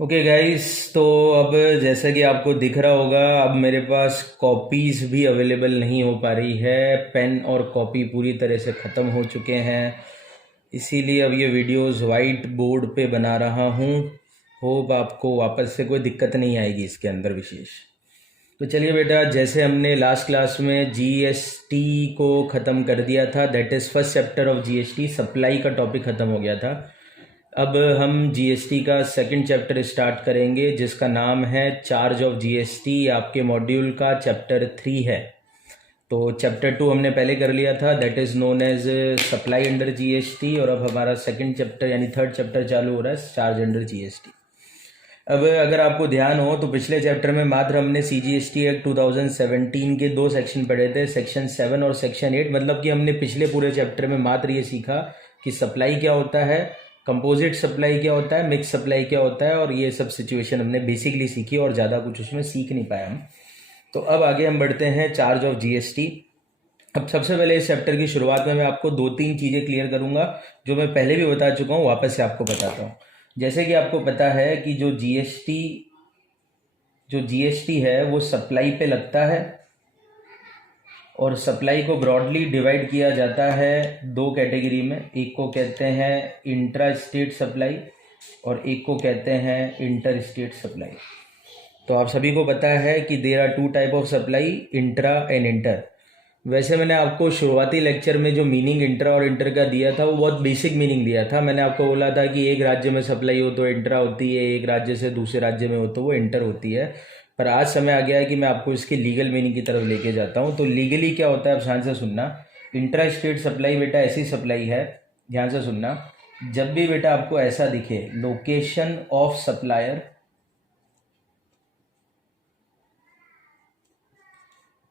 Okay guys, तो अब जैसा कि आपको दिख रहा होगा, अब मेरे पास कॉपीज़ भी अवेलेबल नहीं हो पा रही है। पेन और कॉपी पूरी तरह से ख़त्म हो चुके हैं, इसीलिए अब ये वीडियोस वाइट बोर्ड पे बना रहा हूँ। होप आपको वापस से कोई दिक्कत नहीं आएगी इसके अंदर विशेष। तो चलिए बेटा, जैसे हमने लास्ट क्लास में जीएसटी को ख़त्म कर दिया था, that is first chapter of GST, supply का टॉपिक ख़त्म हो गया था। अब हम जीएसटी का सेकंड चैप्टर स्टार्ट करेंगे जिसका नाम है चार्ज ऑफ जीएसटी। आपके मॉड्यूल का चैप्टर 3 है। तो चैप्टर 2 हमने पहले कर लिया था, that is known as supply under GST, और अब हमारा सेकंड चैप्टर यानी थर्ड चैप्टर चालू हो रहा है, चार्ज अंडर जीएसटी। अब अगर आपको ध्यान हो तो पिछले चैप्टर में मात्र हमने सीजीएसटी एक्ट 2017 के 2 सेक्शन पढ़े थे, सेक्शन 7 और सेक्शन 8। मतलब कि हमने पिछले पूरे चैप्टर में मात्र ये सीखा कि सप्लाई क्या होता है, कंपोजिट सप्लाई क्या होता है, मिक्स सप्लाई क्या होता है, और ये सब सिचुएशन हमने बेसिकली सीखी और ज़्यादा कुछ उसमें सीख नहीं पाया हम। तो अब आगे हम बढ़ते हैं चार्ज ऑफ जीएसटी। अब सबसे पहले इस चैप्टर की शुरुआत में मैं आपको 2-3 चीज़ें क्लियर करूंगा जो मैं पहले भी बता चुका हूँ, वापस से आपको बताता हूँ। जैसे कि आपको पता है कि जो जीएसटी है वो सप्लाई पे लगता है, और सप्लाई को ब्रॉडली डिवाइड किया जाता है 2 कैटेगरी में। एक को कहते हैं इंट्रा स्टेट सप्लाई और एक को कहते हैं इंटर स्टेट सप्लाई। तो आप सभी को पता है कि there are 2 type of supply, intra and inter. वैसे मैंने आपको शुरुआती लेक्चर में जो मीनिंग इंट्रा और इंटर का दिया था वो बहुत बेसिक मीनिंग दिया था। मैंने आपको बोला था कि एक राज्य में सप्लाई हो तो इंट्रा होती है, एक राज्य से दूसरे राज्य में हो तो वो इंटर होती है। पर आज समय आ गया है कि मैं आपको इसके लीगल मीनिंग की तरफ लेके जाता हूँ। तो लीगली क्या होता है, आप ध्यान से सुनना। इंट्रा स्टेट सप्लाई बेटा ऐसी सप्लाई है, ध्यान से सुनना, जब भी बेटा आपको ऐसा दिखे लोकेशन ऑफ सप्लायर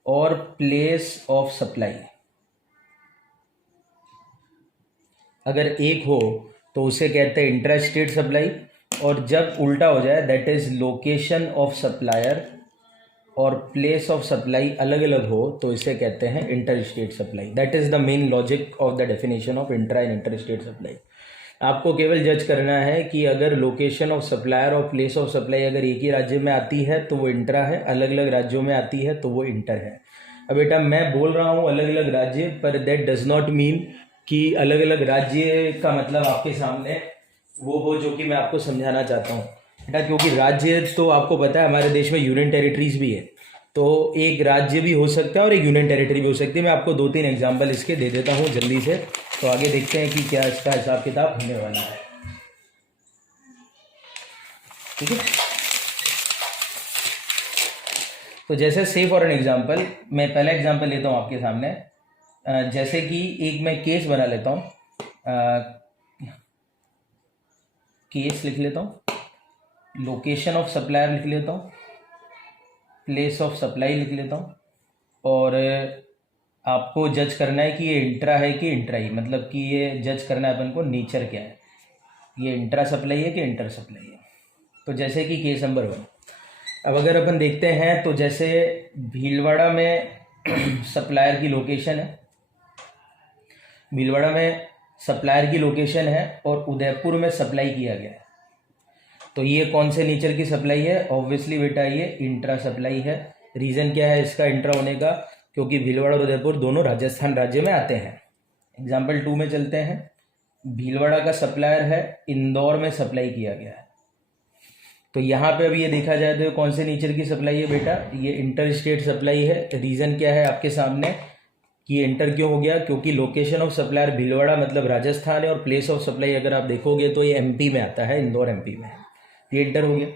और प्लेस ऑफ सप्लाई, अगर एक हो तो उसे कहते हैं इंट्रा स्टेट सप्लाई, और जब उल्टा हो जाए that is location of supplier और प्लेस ऑफ सप्लाई अलग अलग हो तो इसे कहते हैं inter state supply. That is the main logic of the definition of intra and inter state supply. आपको केवल जज करना है कि अगर लोकेशन ऑफ सप्लायर और प्लेस ऑफ सप्लाई अगर एक ही राज्य में आती है तो वो इंट्रा है, अलग अलग राज्यों में आती है तो वो इंटर है। अब बेटा मैं बोल रहा हूँ अलग अलग राज्य, पर दैट डज नॉट मीन कि अलग अलग राज्य का मतलब आपके सामने वो हो जो कि मैं आपको समझाना चाहता हूँ बेटा। क्योंकि राज्य तो आपको पता है हमारे देश में यूनियन टेरिटरीज भी है, तो एक राज्य भी हो सकता है और एक यूनियन टेरिटरी भी हो सकती है। मैं आपको 2-3 एग्जाम्पल इसके दे देता हूँ जल्दी से, तो आगे देखते हैं कि क्या इसका हिसाब किताब होने वाला है। ठीक है, तो जैसे से फॉर एन एग्जाम्पल, मैं पहला एग्जाम्पल लेता हूँ आपके सामने। जैसे कि एक मैं केस बना लेता हूँ, केस लिख लेता हूँ, लोकेशन ऑफ सप्लायर लिख लेता हूँ, प्लेस ऑफ सप्लाई लिख लेता हूँ, और आपको जज करना है कि ये इंट्रा है कि इंट्रा ही, मतलब कि ये जज करना है अपन को नेचर क्या है, ये इंट्रा सप्लाई है कि इंटर सप्लाई है। तो जैसे कि केस नंबर 1, अब अगर अपन देखते हैं तो जैसे भीलवाड़ा में सप्लायर की लोकेशन है, भीलवाड़ा में सप्लायर की लोकेशन है और उदयपुर में सप्लाई किया गया है, तो ये कौन से नेचर की सप्लाई है? ऑब्वियसली बेटा ये इंट्रा सप्लाई है। रीज़न क्या है इसका इंट्रा होने का? क्योंकि भीलवाड़ा और उदयपुर दोनों राजस्थान राज्य में आते हैं। एग्जाम्पल 2 में चलते हैं। भीलवाड़ा का सप्लायर है, इंदौर में सप्लाई किया गया है, तो यहाँ पे अभी ये देखा जाए तो कौन से नेचर की सप्लाई है बेटा? ये इंटर स्टेट सप्लाई है। रीज़न क्या है आपके सामने कि ये इंटर क्यों हो गया? क्योंकि लोकेशन ऑफ सप्लायर भीलवाड़ा मतलब राजस्थान है, और प्लेस ऑफ सप्लाई अगर आप देखोगे तो ये एमपी में आता है, इंदौर एमपी में है, ये इंटर हो गया।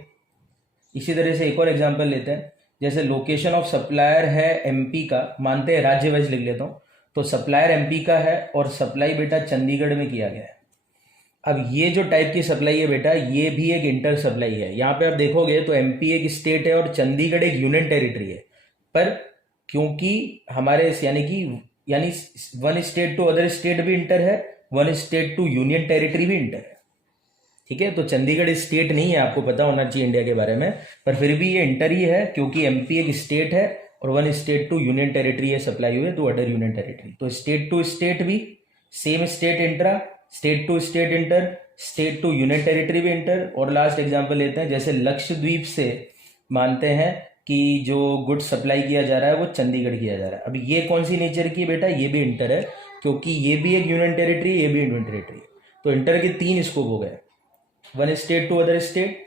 इसी तरह से एक और एग्जांपल लेते हैं। जैसे लोकेशन ऑफ सप्लायर है एमपी का, मानते हैं राज्य वाइज लिख लेता हूँ, तो सप्लायर एमपी का है और सप्लाई बेटा चंडीगढ़ में किया गया है। अब ये जो टाइप की सप्लाई है बेटा, ये भी एक इंटर सप्लाई है। यहाँ पे आप देखोगे तो एमपी एक स्टेट है और चंडीगढ़ एक यूनियन टेरिटरी है, पर क्योंकि हमारे यानी one state to other state भी इंटर है, one state to union territory भी इंटर है। ठीक है, तो चंडीगढ़ स्टेट नहीं है, आपको पता होना चाहिए इंडिया के बारे में, पर फिर भी ये इंटर ही है क्योंकि एमपी एक स्टेट है और one state to union territory है सप्लाई हुई है टू अदर यूनियन टेरिटरी। तो स्टेट टू स्टेट भी same state intra, state to state inter, state to union territory भी इंटर, और लास्ट एग्जांपल लेते हैं जैसे लक्षद्वीप से मानते हैं कि जो गुड्स सप्लाई किया जा रहा है वो चंडीगढ़ किया जा रहा है। अब ये कौन सी नेचर की है बेटा, ये भी इंटर है, क्योंकि ये भी एक यूनियन टेरिटरी, ये भी यूनियन टेरिटरी। तो इंटर के 3 स्कोप हो गए, one state to other state,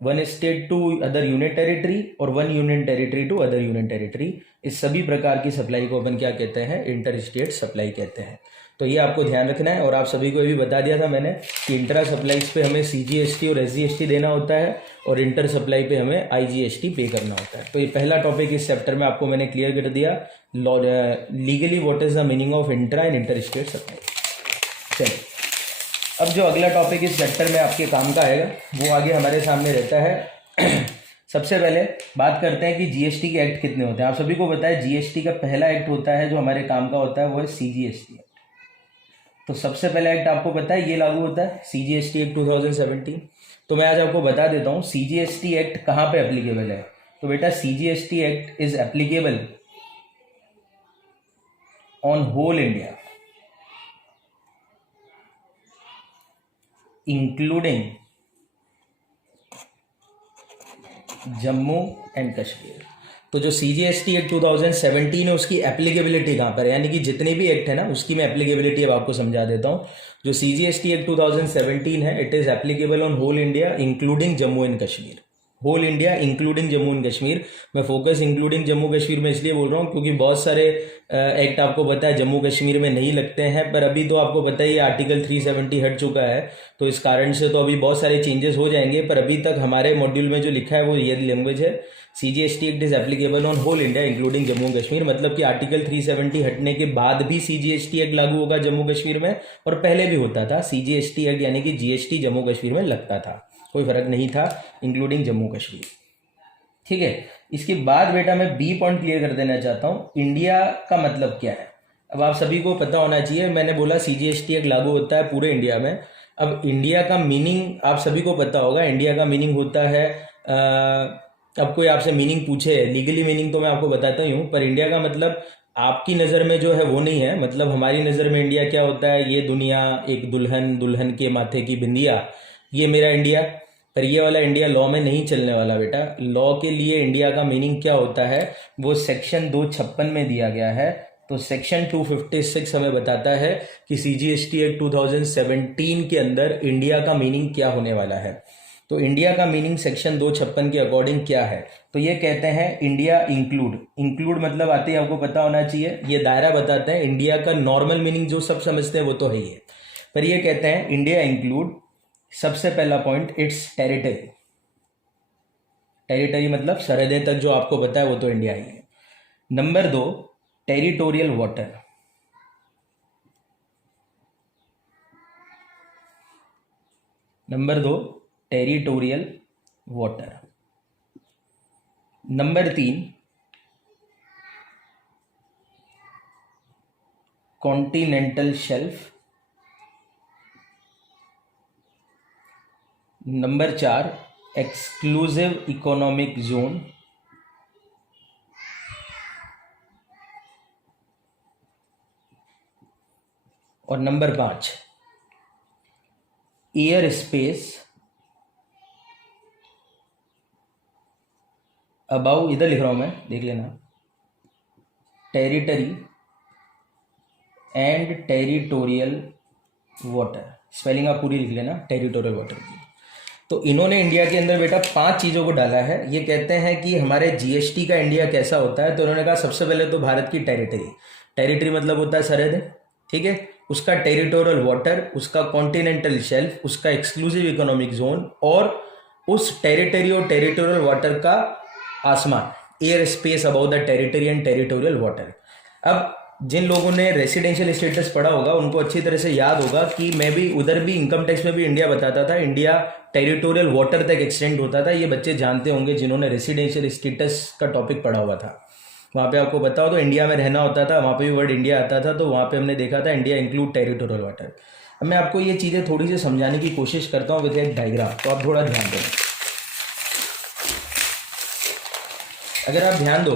one state to other union territory, और one union territory to other union territory. इस सभी प्रकार की सप्लाई को अपन क्या कहते हैं, इंटर स्टेट सप्लाई कहते हैं। तो ये आपको ध्यान रखना है। और आप सभी को ये भी बता दिया था मैंने कि इंट्रा सप्लाईज पे हमें CGST और SGST देना होता है, और इंटर सप्लाई पे हमें IGST पे करना होता है। तो ये पहला टॉपिक इस चैप्टर में आपको मैंने क्लियर कर दिया, legally what is the meaning of intra and inter state supply. चलिए, अब जो अगला टॉपिक इस चैप्टर में आपके काम का आएगा वो आगे हमारे सामने रहता है। सबसे पहले बात करते हैं कि GST के एक्ट कितने होते हैं। आप सभी को पता है GST का पहला एक्ट होता है जो हमारे काम का होता है वो है CGST। तो सबसे पहला एक्ट आपको पता है ये लागू होता है CGST एक्ट 2017। तो मैं आज आपको बता देता हूँ CGST एक्ट कहाँ पे एप्लीकेबल है। तो बेटा CGST act is applicable on whole India including Jammu and Kashmir. तो जो CGST एक्ट 2017 है उसकी एप्लीकेबिलिटी कहाँ पर है, यानी कि जितने भी एक्ट है ना उसकी मैं एप्लीकेबिलिटी अब आपको समझा देता हूँ। जो CGST एक्ट 2017 है it is applicable on whole India including Jammu and Kashmir. Whole India including Jammu and Kashmir. मैं फोकस इंक्लूडिंग जम्मू कश्मीर में इसलिए बोल रहा हूँ क्योंकि बहुत सारे एक्ट आपको पता है जम्मू कश्मीर में नहीं लगते हैं, पर अभी तो आपको पता ही आर्टिकल 370 हट चुका है, तो इस कारण से तो अभी बहुत सारे चेंजेस हो जाएंगे। पर अभी तक हमारे मॉड्यूल में जो लिखा है वो ये लैंग्वेज है, CGST act is applicable on whole India including Jammu Kashmir. मतलब कि आर्टिकल 370 हटने के बाद भी CGST एक्ट लागू होगा जम्मू कश्मीर में, और पहले भी होता था CGST एक्ट यानी कि GST जम्मू कश्मीर में लगता था, कोई फर्क नहीं था, इंक्लूडिंग जम्मू कश्मीर। ठीक है, इसके बाद बेटा मैं B पॉइंट क्लियर कर देना चाहता हूँ, इंडिया का मतलब क्या है। अब आप सभी को पता होना चाहिए, मैंने बोला CGST एक्ट लागू होता है पूरे इंडिया में। अब इंडिया का मीनिंग आप सभी को पता होगा, इंडिया का मीनिंग होता है अब कोई आपसे मीनिंग पूछे, लीगली मीनिंग तो मैं आपको बताता ही हूँ, पर इंडिया का मतलब आपकी नज़र में जो है वो नहीं है। मतलब हमारी नज़र में इंडिया क्या होता है, ये दुनिया एक दुल्हन, दुल्हन के माथे की बिंदिया, ये मेरा इंडिया। पर ये वाला इंडिया लॉ में नहीं चलने वाला बेटा। लॉ के लिए इंडिया का मीनिंग क्या होता है वो सेक्शन 256 में दिया गया है। तो सेक्शन 256 हमें बताता है कि CGST एक्ट 2017 के अंदर इंडिया का मीनिंग क्या होने वाला है। तो इंडिया का मीनिंग सेक्शन 256 के अकॉर्डिंग क्या है, तो ये कहते हैं इंडिया इंक्लूड मतलब आते ही आपको पता होना चाहिए, ये दायरा बताते हैं। इंडिया का नॉर्मल मीनिंग जो सब समझते हैं वो तो है ही है, पर ये कहते हैं इंडिया इंक्लूड, सबसे पहला पॉइंट इट्स टेरिटरी। टेरिटरी मतलब सरहदें तक जो आपको पता है वो तो इंडिया ही है। Number 2 territorial water. Number 2 territorial water. Number 3 continental shelf. Number 4 exclusive economic zone. और नंबर 5 एयर स्पेस अबाउ, इधर लिख रहा हूं मैं, देख लेना, territory and territorial water. Spelling आप पूरी लिख लेना टेरिटोरियल वाटर की। तो इन्होंने इंडिया के अंदर बेटा 5 चीज़ों को डाला है। ये कहते हैं कि हमारे GST का इंडिया कैसा होता है, तो उन्होंने कहा सबसे पहले तो भारत की टेरिटरी मतलब होता है सरहद, ठीक है, उसका टेरिटोरियल वाटर, उसका कॉन्टिनेंटल शेल्फ, उसका एक्सक्लूसिव इकोनॉमिक जोन, और उस टेरिटरी और टेरिटोरियल वाटर का आसमान, air space about the territory and territorial water. अब जिन लोगों ने रेसिडेंशियल स्टेटस पढ़ा होगा उनको अच्छी तरह से याद होगा कि मैं भी उधर भी इनकम टैक्स में भी इंडिया बताता था, इंडिया टेरिटोरियल वाटर तक एक्सटेंड होता था। ये बच्चे जानते होंगे जिन्होंने रेसिडेंशियल स्टेटस का टॉपिक पढ़ा हुआ था। वहाँ पे आपको पता हो तो इंडिया में रहना होता था, वहाँ पे भी वर्ड इंडिया आता था, तो वहाँ पे हमने देखा था इंडिया इंक्लूड टेरिटोरियल वाटर। अब मैं आपको ये चीज़ें थोड़ी सी समझाने की कोशिश करता हूँ विद एक डायग्राम, तो आप थोड़ा ध्यान दें। अगर आप ध्यान दो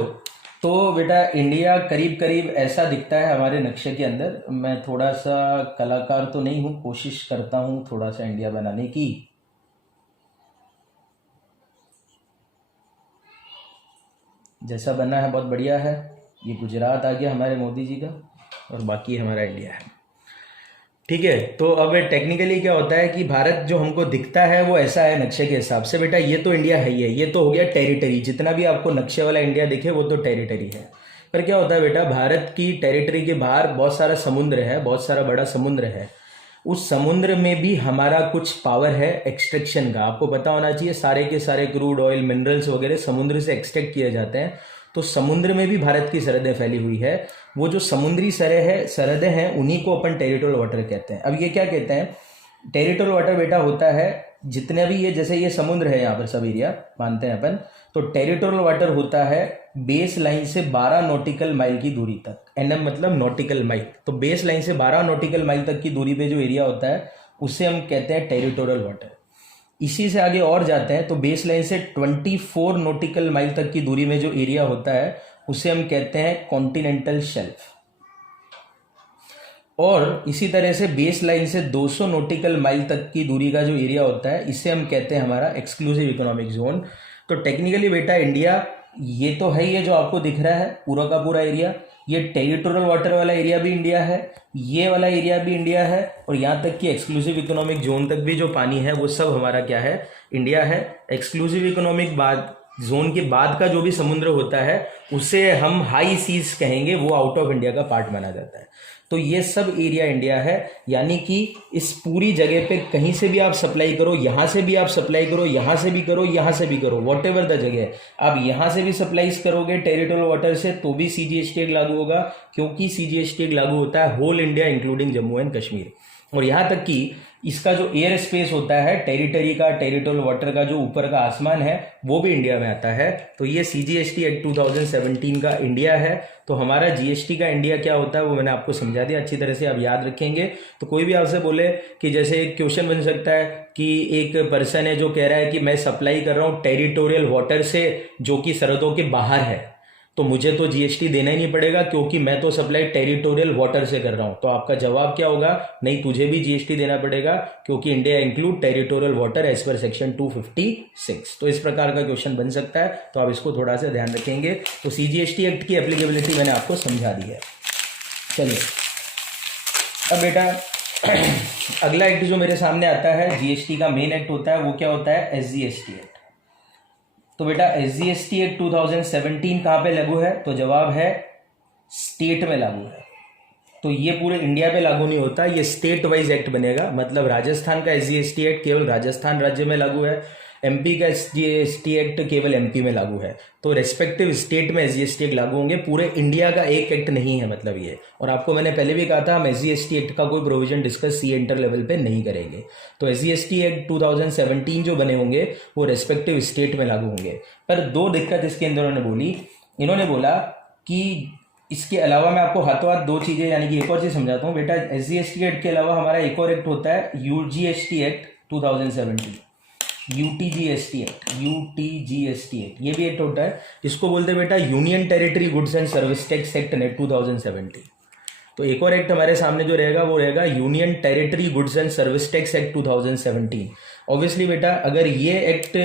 तो बेटा इंडिया करीब करीब ऐसा दिखता है हमारे नक्शे के अंदर। मैं थोड़ा सा कलाकार तो नहीं हूँ, कोशिश करता हूँ थोड़ा सा इंडिया बनाने की। जैसा बना है बहुत बढ़िया है। ये गुजरात आ गया हमारे मोदी जी का, और बाकी हमारा इंडिया है। ठीक है, तो अब टेक्निकली क्या होता है कि भारत जो हमको दिखता है वो ऐसा है नक्शे के हिसाब से। बेटा ये तो इंडिया है ही है, ये तो हो गया टेरिटरी। जितना भी आपको नक्शे वाला इंडिया दिखे वो तो टेरिटरी है। पर क्या होता है बेटा, भारत की टेरिटरी के बाहर बहुत सारा समुद्र है, बहुत सारा बड़ा समुद्र है। उस समुद्र में भी हमारा कुछ पावर है एक्सट्रैक्शन का। आपको पता होना चाहिए सारे के सारे क्रूड ऑयल मिनरल्स वगैरह समुद्र से एक्सट्रैक्ट किए जाते हैं। तो समुद्र में भी भारत की सरहदें फैली हुई है। वो जो समुद्री सरहदें हैं उन्हीं को अपन टेरिटोरियल वाटर कहते हैं। अब ये क्या कहते हैं, टेरिटोरियल वाटर बेटा होता है जितने भी ये, जैसे ये समुद्र है यहाँ पर सब एरिया मानते हैं अपन, तो टेरिटोरियल वाटर होता है बेस लाइन से 12 नॉटिकल माइल की दूरी तक। एनएम मतलब नॉटिकल माइल। तो बेस लाइन से 12 नॉटिकल माइल तक की दूरी पे जो एरिया होता है उसे हम कहते हैं टेरिटोरियल वाटर। इसी से आगे और जाते हैं तो बेस लाइन से 24 नॉटिकल माइल तक की दूरी में जो एरिया होता है उसे हम कहते हैं कॉन्टिनेंटल शेल्फ। और इसी तरह से बेस लाइन से 200 नॉटिकल माइल तक की दूरी का जो एरिया होता है इसे हम कहते हैं हमारा एक्सक्लूसिव इकोनॉमिक जोन। तो टेक्निकली बेटा इंडिया ये तो है, ये जो आपको दिख रहा है पूरा का पूरा एरिया, ये टेरिटोरियल वाटर वाला एरिया भी इंडिया है, ये वाला एरिया भी इंडिया है, और यहाँ तक कि एक्सक्लूसिव इकोनॉमिक जोन तक भी जो पानी है वो सब हमारा क्या है, इंडिया है। एक्सक्लूसिव इकोनॉमिक जोन के बाद का जो भी समुद्र होता है उसे हम हाई सीज कहेंगे, वो आउट ऑफ इंडिया का पार्ट माना जाता है। तो ये सब एरिया इंडिया है, यानी कि इस पूरी जगह पे कहीं से भी आप सप्लाई करो, यहाँ से भी आप सप्लाई करो, यहाँ से भी करो, यहाँ से भी करो, वॉट एवर द जगह आप यहाँ से भी सप्लाईज करोगे टेरिटोरियल वाटर से तो भी सीजीएसटी एक्ट लागू होगा, क्योंकि सीजीएसटी एक्ट लागू होता है whole India including Jammu and Kashmir. और यहाँ तक कि इसका जो एयर स्पेस होता है टेरिटरी का, टेरिटोरियल वाटर का जो ऊपर का आसमान है वो भी इंडिया में आता है। तो ये सीजीएसटी एक्ट 2017 का इंडिया है। तो हमारा जीएसटी का इंडिया क्या होता है वो मैंने आपको समझा दिया, अच्छी तरह से आप याद रखेंगे। तो कोई भी आपसे बोले कि जैसे एक क्वेश्चन बन सकता है कि एक पर्सन है जो कह रहा है कि मैं सप्लाई कर रहा हूँ टेरिटोरियल वाटर से जो कि सरहदों के बाहर है, तो मुझे तो जीएसटी देना ही नहीं पड़ेगा क्योंकि मैं तो सप्लाई टेरिटोरियल वाटर से कर रहा हूं। तो आपका जवाब क्या होगा, नहीं तुझे भी जीएसटी देना पड़ेगा क्योंकि India include territorial water as per section 256। तो इस प्रकार का क्वेश्चन बन सकता है, तो आप इसको थोड़ा सा ध्यान रखेंगे। तो सीजीएसटी एक्ट की एप्लीकेबिलिटी मैंने आपको समझा दी है। चलिए अब बेटा अगला एक्ट जो मेरे सामने आता है जीएसटी का मेन एक्ट होता है, वो क्या होता है, एसजीएसटी एक्ट। तो बेटा एसजीएसटी एक्ट 2017 कहाँ पे लागू है, तो जवाब है स्टेट में लागू है। तो ये पूरे इंडिया पे लागू नहीं होता, ये स्टेट वाइज एक्ट बनेगा। मतलब राजस्थान का एसजीएसटी एक्ट केवल राजस्थान राज्य में लागू है, एमपी का एसजीएसटी एक्ट केवल एमपी में लागू है। तो रेस्पेक्टिव स्टेट में एसजीएसटी एक्ट लागू होंगे, पूरे इंडिया का एक एक्ट नहीं है मतलब ये। और आपको मैंने पहले भी कहा था हम एसजीएसटी एक्ट का कोई provision discuss C inter level पे नहीं करेंगे। तो एसजीएसटी एक्ट 2017 जो बने होंगे वो रेस्पेक्टिव स्टेट में लागू होंगे। पर दो दिक्कत इसके अंदर उन्होंने बोली, इन्होंने बोला कि इसके अलावा मैं आपको हाथों हाथ दो चीजें, यानी कि एक और चीज समझाता हूँ बेटा। एसजीएसटी एक्ट के अलावा हमारा एक और एक्ट होता है यूजीएसटी act 2017, UTGST act, UTGST act ये भी एक्ट होता है। इसको बोलते हैं बेटा union territory goods and service tax act net 2017। तो एक और एक्ट हमारे सामने जो रहेगा वो रहेगा union territory goods and service tax act 2017। Obviously बेटा अगर ये एक्ट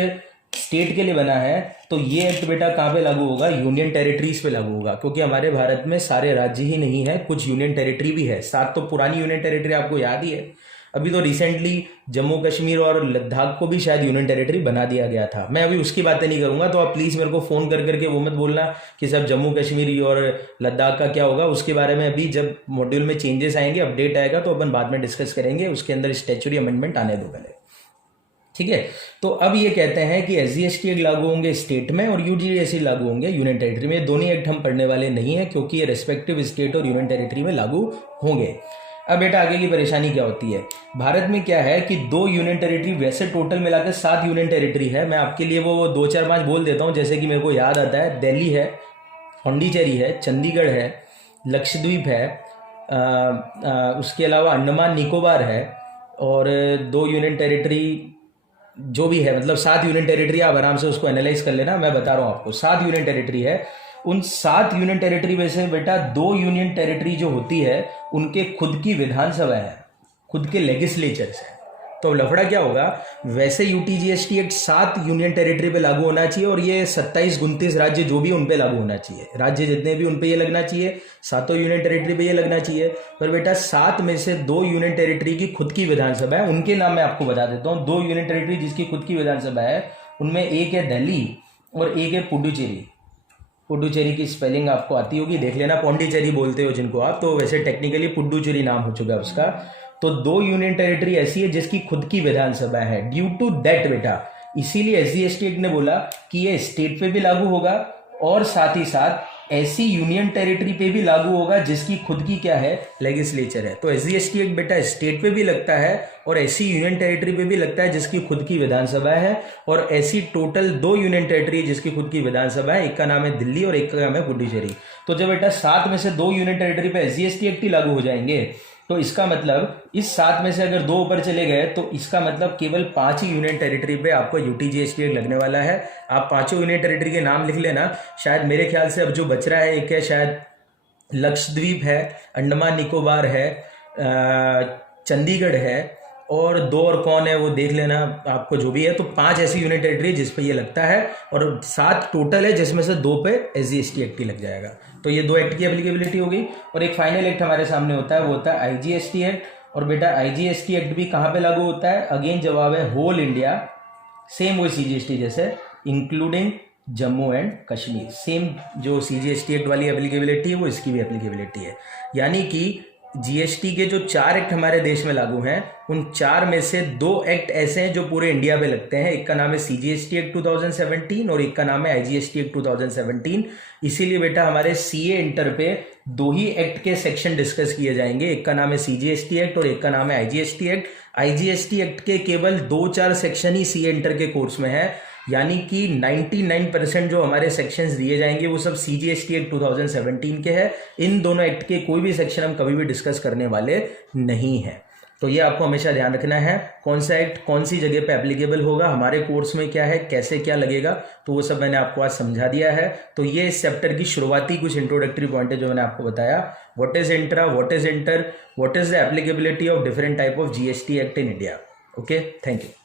स्टेट के लिए बना है तो ये एक्ट बेटा कहाँ पे लागू होगा, यूनियन टेरिटरीज पे लागू होगा, क्योंकि हमारे भारत में सारे राज्य ही नहीं है, कुछ यूनियन टेरिटरी भी है। सात तो पुरानी यूनियन टेरिटरी आपको याद ही है। अभी तो रिसेंटली जम्मू कश्मीर और लद्दाख को भी शायद यूनियन टेरिटरी बना दिया गया था। मैं अभी उसकी बातें नहीं करूंगा, तो आप प्लीज मेरे को फोन कर करके वो मत बोलना कि सब जम्मू कश्मीर और लद्दाख का क्या होगा। उसके बारे में अभी जब मॉड्यूल में चेंजेस आएंगे, अपडेट आएगा तो अपन बाद में डिस्कस करेंगे। उसके अंदर स्टैच्यूटरी अमेंडमेंट आने दो पहले, ठीक है। तो अब ये कहते हैं कि एसजीएसटी एक्ट लागू होंगे स्टेट में और यूजीएसटी लागू होंगे यूनियन टेरिटरी में। दोनों एक्ट हम पढ़ने वाले नहीं है क्योंकि ये रेस्पेक्टिव स्टेट और यूनियन टेरिटरी में लागू होंगे। अब बेटा आगे की परेशानी क्या होती है, भारत में क्या है कि 2 यूनियन टेरिटरी, वैसे टोटल मिलाकर 7 यूनियन टेरिटरी है। मैं आपके लिए वो 2 4 5 बोल देता हूँ जैसे कि मेरे को याद आता है। दिल्ली है, पौंडीचेरी है, चंडीगढ़ है, लक्षद्वीप है, उसके अलावा अंडमान निकोबार है, और 2 यूनियन टेरिटरी जो भी है, मतलब 7 यूनियन टेरिटरी। आप आराम से उसको एनालाइज कर लेना, मैं बता रहा हूँ आपको। 7 यूनियन टेरिटरी है उन 7 यूनियन टेरिटरी में से बेटा 2 यूनियन टेरिटरी जो होती है उनके खुद की विधानसभा है, खुद के लेजिस्लेचर्स है। तो लफड़ा क्या होगा, वैसे यूटीजीएसटी एक्ट 7 यूनियन टेरिटरी पे लागू होना चाहिए और ये 27-29 राज्य जो भी उन पे लागू होना चाहिए, राज्य जितने भी उन पे ये लगना चाहिए, 7 यूनियन टेरिटरी पे ये लगना चाहिए। पर बेटा 7 में से 2 यूनियन टेरिटरी की खुद की विधानसभा है, उनके नाम मैं आपको बता देता हूँ। 2 यूनियन टेरिटरी जिसकी खुद की विधानसभा है उनमें एक है दिल्ली और एक है पुडुचेरी। पुडुचेरी की स्पेलिंग आपको आती होगी, देख लेना, पौंडीचेरी बोलते हो जिनको आप, तो वैसे टेक्निकली पुडुचेरी नाम हो चुका है उसका। तो 2 यूनियन टेरिटरी ऐसी है जिसकी खुद की विधानसभा है। ड्यू टू दैट बेटा, इसीलिए एसजीएसटी एक्ट ने बोला कि ये स्टेट पे भी लागू होगा और साथ ही साथ ऐसी यूनियन टेरिटरी पे भी लागू होगा जिसकी खुद की क्या है, लेजिस्लेचर है। तो एसजीएसटी एक्ट बेटा स्टेट पे भी लगता है और ऐसी यूनियन टेरिटरी पे भी लगता है जिसकी खुद की विधानसभा है। और ऐसी टोटल 2 यूनियन टेरिटरी जिसकी खुद की विधानसभा है, एक का नाम है दिल्ली और एक का नाम है पुडुचेरी। तो जब बेटा 7 में से 2 यूनियन टेरिटरी पे एसजीएसटी एक्ट ही लागू हो जाएंगे, तो इसका मतलब इस 7 में से अगर 2 ऊपर चले गए तो इसका मतलब केवल 5 ही यूनियन टेरिटरी पे आपको यूटीजीएसटी एक्ट लगने वाला है। आप 5 यूनियन टेरिटरी के नाम लिख लेना। शायद मेरे ख्याल से अब जो बच रहा है, एक है शायद लक्षद्वीप है, अंडमान निकोबार है, चंडीगढ़ है और 2 और कौन है वो देख लेना आपको जो भी है। तो 5 ऐसी यूनियन टेरिटरी जिस पे ये लगता है और 7 टोटल है जिसमें से 2 पे एसजीएसटी एक्ट ही लग जाएगा। तो ये 2 एक्ट की एप्लीकेबिलिटी हो गई और एक फाइनल एक्ट हमारे सामने होता है, वो होता है आईजीएसटी एक्ट। और बेटा आईजीएसटी एक्ट भी कहाँ पे लागू होता है, अगेन जवाब है होल इंडिया, सेम वही सीजीएसटी जैसे, including Jammu and Kashmir. Same जो सीजीएसटी एक्ट वाली एप्लीकेबिलिटी है वो इसकी भी एप्लीकेबिलिटी है। यानी कि जीएसटी के जो 4 एक्ट हमारे देश में लागू हैं, उन 4 में से 2 एक्ट ऐसे हैं जो पूरे इंडिया पे लगते हैं। एक का नाम है सीजीएसटी एक्ट 2017 और एक का नाम है आईजीएसटी एक्ट 2017। इसीलिए बेटा हमारे सीए इंटर पे 2 ही एक्ट के सेक्शन डिस्कस किए जाएंगे, एक का नाम है सीजीएसटी एक्ट और एक का नाम है आईजीएसटी एक्ट। आईजीएसटी एक्ट के केवल 2-4 सेक्शन ही सीए इंटर के कोर्स में है, यानी कि 99% जो हमारे सेक्शंस दिए जाएंगे वो सब सीजीएसटी एक्ट 2017 के हैं। इन दोनों एक्ट के कोई भी सेक्शन हम कभी भी डिस्कस करने वाले नहीं हैं। तो ये आपको हमेशा ध्यान रखना है, कौन सा एक्ट कौन सी जगह पे एप्लीकेबल होगा, हमारे कोर्स में क्या है, कैसे क्या लगेगा, तो वो सब मैंने आपको आज समझा दिया है। तो ये इस चैप्टर की शुरुआती कुछ इंट्रोडक्टरी पॉइंट है जो मैंने आपको बताया। What is intra, what is inter, what is the applicability of different type of GST act in India. Okay, thank you.